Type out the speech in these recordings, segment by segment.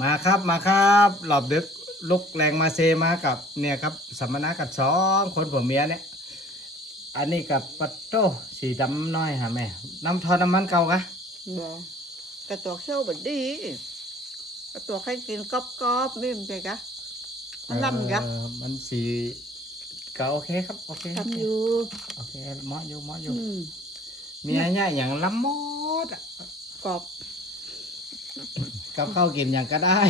มาครับมาครับหลอบดึกลุกแรงมาเซมากับเนี่ยครับสัมมนากับสองคนผัวเมียเนี่ย อันนี้กับปัตโต้สีดำน้อยฮะแม่น้ำทอดน้ำมันเก่ากะบ่กระตัวเชี่ยวบดดีกระตัวใครกินกรอบกรอบๆไม่เป็นไงกะมันลำกะเออมันสีก็โอเคครับโอเคทำอยู่โอเคเหมาะอยู่เหมาะอยู่อืมเมียเนี่ยอย่างลำมดอะกรอบ กับข้าวกินอย่างก็ได้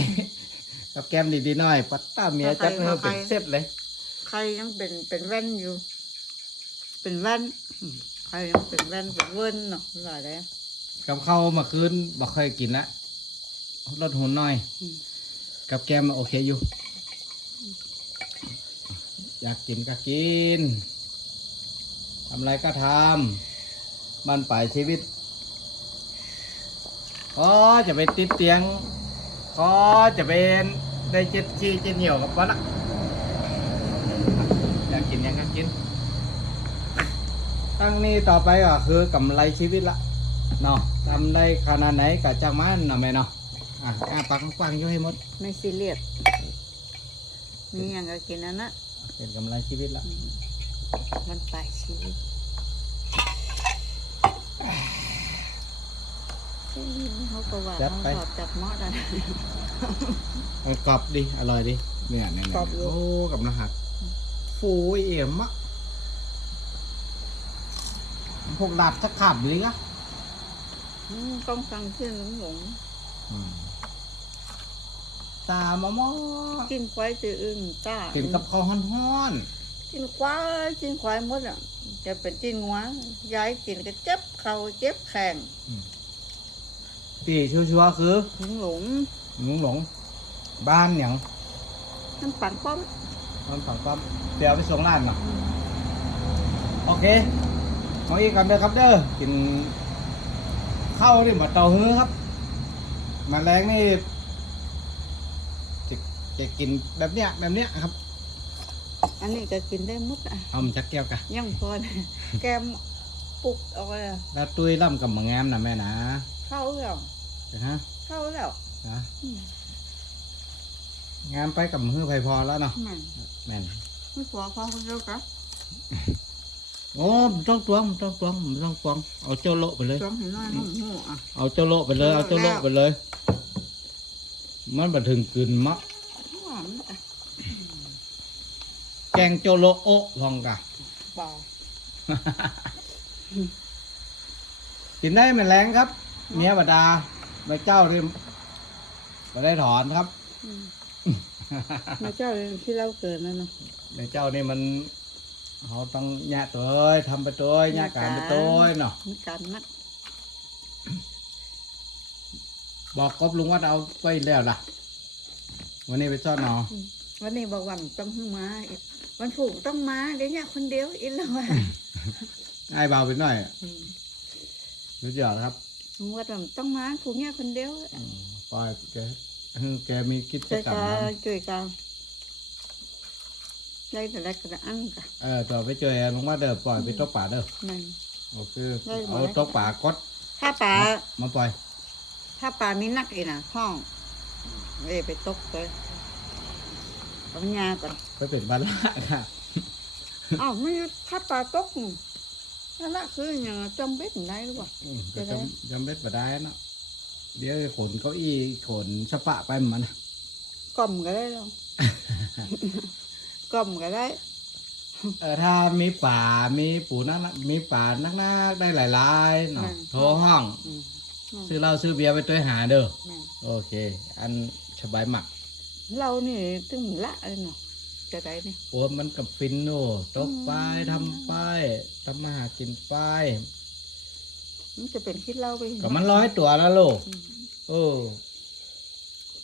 กับแก้มดีๆหน่อยปัตต้าเมียจัดเธอเป็นเซตเลย ใครยังเป็นเป็นแว่นอยู่ เป็นแว่นอืมใครยังเป็นแว่นเป็นเวินเนาะหลายแล้วกับข้าวเมื่อคืนบ่เคยกินละลดหุ่นหน่อยอืมกับแก้มโอเคอยู่ อยากกินก็กินทำอะไรก็ทำบ้านปลายชีวิต ก็จะไปติดเตียงก็จะเป็นได้เจ็ดขี้เจ็ดเหนียวกับวันละอยากกินยังก็กิน ตั้งนี้ต่อไปก็คือกำไรชีวิตละเนาะทำได้ขนาดไหนก็จ้างมันเนาะแม่เนาะอะอ้าปากกว้างๆอยู่ให้หมด ไม่ซีเรียสมีอย่างก็กินอันนะเป็นกำไรชีวิตละมันไปชีวิต เอ้ยเขาก็ว่าเขาชอบจับหม้อได้มันกรอบดิ อร่อยดิเนี่ยเนี่ยกรอบอยู่ โอ้กับรหัสฟูเอี่ยมอะพวกดาบจะขับเลยกะอืมต้องฟังเชื่อหลงหลงตามะมอกินควายจืออึ่งจ้ากินกับข้าวฮ้อนกินควายกินควายหมดอะจะเป็นกินงัวยายกินก็เจ็บเข่าเจ็บแข้งๆ ปีชัวร์ๆคือหลงหลงหลงหลงบ้านอย่างน้ำปั่นป้อมมันฝังปั๊มเดี๋ยวเอาไปส่งร้านเนาะโอเคเอาอีกกันเด้อครับเด้อกินข้าวนี่มาเตาฮื้อครับมาแรงนี่จะจะกินแบบเนี้ยแบบเนี้ยครับอันนี้ก็กินได้หมดอะเอามาจักแก้วกะยังพอนะแกมปลุกเอาไว้อะแล้วตุ้ยล่ำกับมางามนะแม่นะ เข้าแล้วเดี๋ยว ฮะเข้าแล้วนะอืมงามไปกับมือไพพอแล้วเนาะมันแม่นไม่พอพอคนเดียวกันโอ้มันต้องตวงมันต้องตวงมันต้องตวงเอาเจ้าโละไปเลยจ้องเห็นน้อยน้องหูอะ เอาเจ้าโละไปเลย เอาเจ้าโละไปเลย มันมาถึงกลืนมะหวานอะแกงเจ้าโละโอะพองกะ เบากินได้ไม่แรงครับ เมียบดา แม่เจ้าที่มาได้ถอนครับอืมมาเจ้าเรื่องที่เราเกิดนั่นเนาะแม่เจ้านี่มันเขาต้องแยะตัวเอ้ยทำไปตัวเอ้ยแยะการไปตัวเอ้ยเนาะมีการนักบอกกบลุงว่าเอาไปแล้วล่ะ วันนี้ไปซ่อนเนาะวันนี้บอกว่าต้องมาอีกวันผูกต้องมาเดี๋ยวเนี่ยคนเดียวอีกแล้วอะไอ้เบาไปหน่อยอืมรู้จักครับ ลุงว่าต้องมาผูกเนี่ยคนเดียวอืมปล่อยแกคือแกมีกิจช่วยกรรมกันทำช่วยกันได้แต่ละกระอันกันเออต่อไปเจอลุงว่าเด้อปล่อยไปตกป่าเด้อนั่นโอเคได้ไหมเอาตกป่ากดถ้าป่ามาปล่อย ถ้าป่ามีนักอีกนะห้องเอ้ยไปตกไปปัญญาก่อนไปเป็นบ้านละค่ะอ้าวไม่ถ้าป่าตก นั่นละคืออย่างจำเป็นได้หรือเปล่าอืมจะก็ได้จำจำเบ็ดมาได้เนาะเดี๋ยวขนเก้าอี้ขนสปะไปมันนะ กล่อมก็ได้หรอกกล่อมก็ได้เออถ้ามีป่ามีปูนักๆมีป่านักๆได้หลายๆเนาะโทรห้อง อืมซื้อเหล้าซื้อเบียร์ไปตัวหาเด้อแม่นโอเค อันสบายหมัก เรานี่ตึงละเลยเนาะ จะได้นี่โอ้มันกับฟินโน่ตกไปอืมทำไปทำมาหากินไปมันจะเป็นคิดเล่าไปก็มันร้อยตัวแล้วลูกอืมโอ้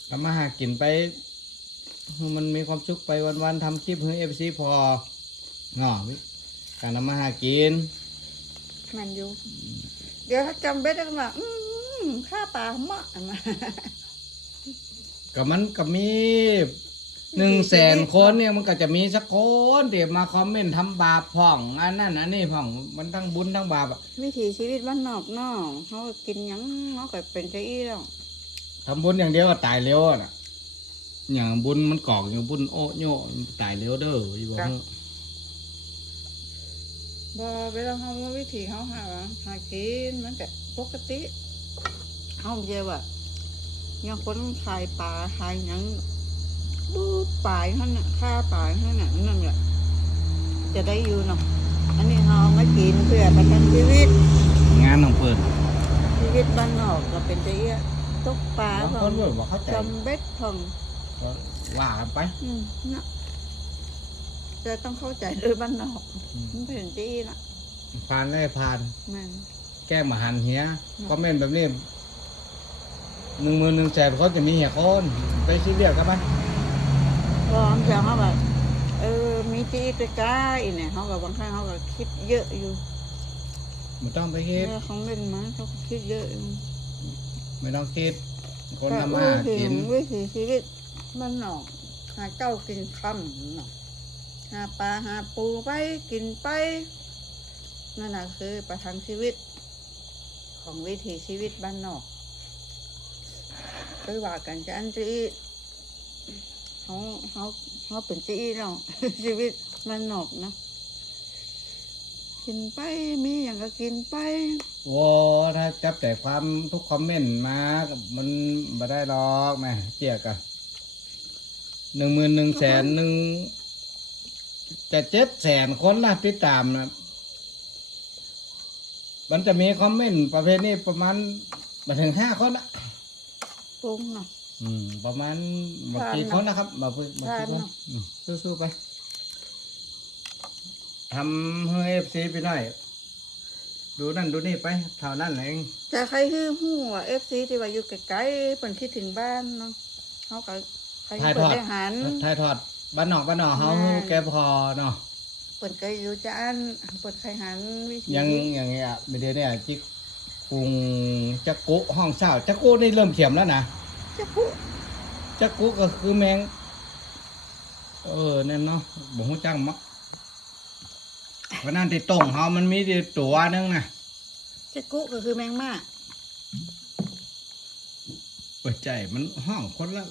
ทำมาหากินไปมันมีความสุขไปวันๆทำคลิปให้เอฟซีพอเนาะการทำมาหากินมันอยู่ เดี๋ยวถ้าจำเป็นได้ก็ว่าอืมข้าปลาเหมาะมาก็มันก็มี หนึ่งแสนคนเนี่ยมันก็จะมีสักคนที่มาคอมเมนต์ทำบาปพ่องอันนั้นอันนี้พ่องมันทั้งบุญทั้งบาปอะวิถีชีวิตบ้านนอกเนอกเขาก็กินหยังเขาก็เป็นใจอี้แล้วทำบุญอย่างเดียวก็ตายเร็วอะน่ะอย่างบุญมันกอกอย่างบุญโอ้โยตายเร็วเด้ออีบอกเถอะบ่เวลาเฮาว่าวิธีเฮาหาหากินมันก็ปกติเฮาเจอว่ายังคนขายปลาขายหยัง บูปลายหั่นน่ะค่าปลายหั่นน่ะนั่นแหละจะได้อยู่เนาะอันนี้เฮามากินเพื่อประกันชีวิต งานของเปิดชีวิตบ้านนอกก็เป็นจะเอี้ยตกปลาบางขคอนงเปิดบอกเข้าใจจำเบ็ดของก็ว่ากันไปอืมนะจะต้องเข้าใจด้วยบ้านนอกอืมมันเป็นจี้นะผ่านได้ผ่าน มัน แก้มาหันเฮียก็เม่นแบบนี้หนึ่งมือหนึ่งแสนเขาจะมีเหียคนไปชี้เรียกกันไหม พร้อมจะเขาแบบเออ มีจี้ใกล้ๆเนี่ยเขาก็บางครั้งเขาก็คิดเยอะอยู่ไม่ต้องไปคิดเมื่อเขาเล่นมาเขาก็คิดเยอะอยู่ไม่ต้องคิด คนแต่ทำมาหาวิกิถีนวิถีชีวิตบ้านนอกหาเจ้ากินค่ำเนาะหาปลาหาปูไปกินไปนั่นน่ะคือประทังชีวิต ของวิถีชีวิตบ้านนอกคือว่ากันจะอันจี เขาเขาเขาเป็นจีเนาะชีวิตบ้านนอกนะกินไปมีอย่างก็กินไปโอ้ถ้าจับแต่ความทุกคอมเมนต์มา มันไม่ได้หรอกแม่เจียกอะหนึ่งหมื่นหนึ่งแสนหนึ่งจะเจ็ดแสนคนนะติดตามนะมันจะมีคอมเมนต์ประเภทนี้ประมาณมาถึงห้าคนอะปรุงเนาะ อืม ประมาณบางทานกี่เนอะคนนะครับบางทีบางทากี่นคนเนอะอืมสู้ๆไปทำให้เอฟซีไปหน่อย ดูนั่นดูนี่ไปเท่านั้นเองแต่ใครคือหูอะเอฟซีที่ว่าอยู่ไกลๆเปิ่นคิดถึงบ้านเนาะเขาก็ใครถ่ายเปิทดอดได้หันถ่ายทอดบ้านนอกบ้านนอกเขาแม่แกพอเนาะเปิดเคยอยู่จานเปิดใครหันวิธียังอย่างเงี้ยไม่ได้เนี่ยจิกกรุงจักกุห้องเช่าจักกุนี่เริ่มเขียมแล้วนะ จะปุ๊จักกุก็คือแมง เออนั่นเนาะบ่ฮู้จักมั้งวันนั้นที่ตรงเฮามันมีที่ตัวหนึงนะจะกุก็คือแมงม่าเปิดใจมันห้องคนละ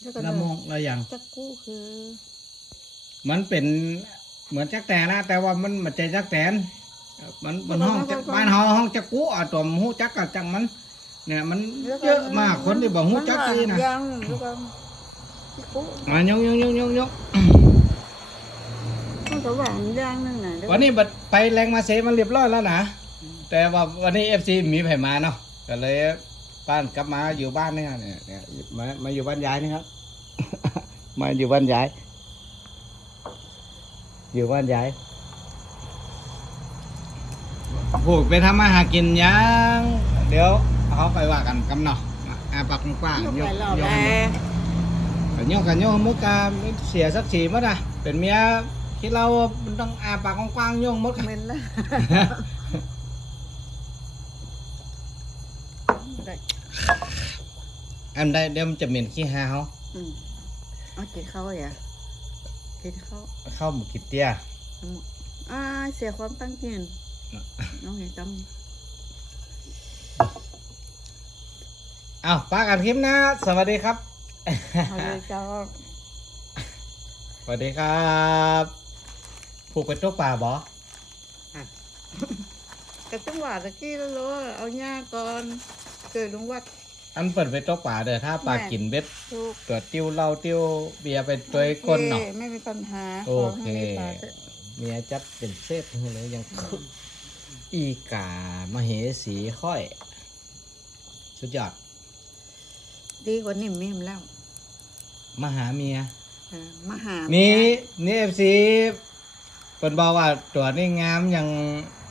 แล้วก็ละโมงละอย่างจะกุคือ มันเป็นเหมือนจักแตนนะแต่ว่ามันมันใจจักแตนมันมันห้องจักบ้านเฮาห้องจักกุอะตัวมันฮู้จักกับจังมัน เนี่ยมันเยอะมากคนที่บ่ฮู้จักนี่นะยังแล้วก็จะกุมายกยกยกยกยกมันก็หวานอย่างนึงน่ะแล้วก็วันนี้บัดไปแรงมาเซมันเรียบร้อยแล้วนะแต่ว่าวันนี้เอฟซีมีไผมาเนาะก็เลยบ้านกลับมาอยู่บ้านเนี่ยเนี่ยเนี่ยมามาอยู่บ้านยายนี่ครับ มาอยู่บ้านยาย อยู่บ้านยายผูกไปทำมาหากินยังเดี๋ยว เขาไปว่ากันกำเนาะอาปากกว้างยกๆยไปกรอบยแรกกกันโยกกันโยกมุกกาเสียสักสีมั้งนะเป็นเมียคิดเรามันต้องอาปากกว้างๆโยงมดกันเหม็นละได้อันใดเดี๋ยวมันจะเหม็นขี้หาเขาอืมเอากินข้าวอย่ากินข้าวเข้าหมูกิดเตี้ยอ่าเสียความตั้งใจน้องเห็นจ อ้าวปากันคลิปนะสวัสดีครับำเขาเลยจะสวัสดีครับผูกเป็นตัวป่าบอ กระจังหวะตะกี้แล้วเหรอเอาหญ้าก่อนเกิดลุงวัด อันเปิดเป็นตัวป่าเด้อถ้าปลาแม่ กินเบ็ดถูกตัวติ้วเหล้าติ้วเบียร์เป็นตัวก้นเนาะ โอคไม่มีปัญหาโอเคขให้ได้ปลาเถอะเมียจัดเป็นเซตให้เลยยังคึกอีกามเหสีค่อย สุดยอด ดีกว่านิ่มมิ่มแล้ว มาหาเมียเออมาหานี่ นี่นี่เอฟซีเป็นบอกว่าตัวนี้งามอย่าง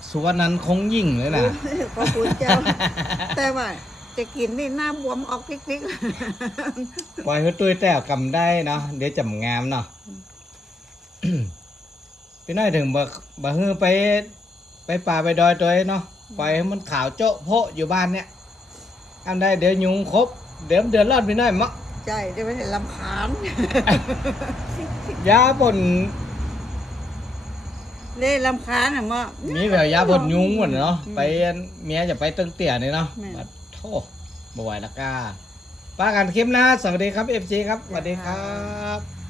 สุวรรณนันท์คงยิ่งเลยนะ ขอบคุณเจ้า แต่ว่า จะกินนี่หน้าบวมออกพริกปล่อยให้ตุ้ยแต้วกำได้เนาะเดี๋ยวจำงามเนาะ พี่น้อยถึงบ่บ่ฮือไป ไปป่าไปดอยตัวเองเนาะปล่อยให้มันขาวโจ๊ะโพะอยู่บ้านเนี่ยอันได้เดี๋ยวยุงครบ เดี๋ยวเดือดร้อนพี่น้อยมะๆใจได้ไม่ได้ลำคาญยาบนได้ลำคาญอะมะมีแบบยาบนยุงหมดเนาะไปอันเมียจะไปตึงเตี่ยนี่เนาะแม่บัดโทษบ่ไหวแล้วก้าป้ากันคลิปนะสวัสดีครับเอฟซีครับสวัสดีครับ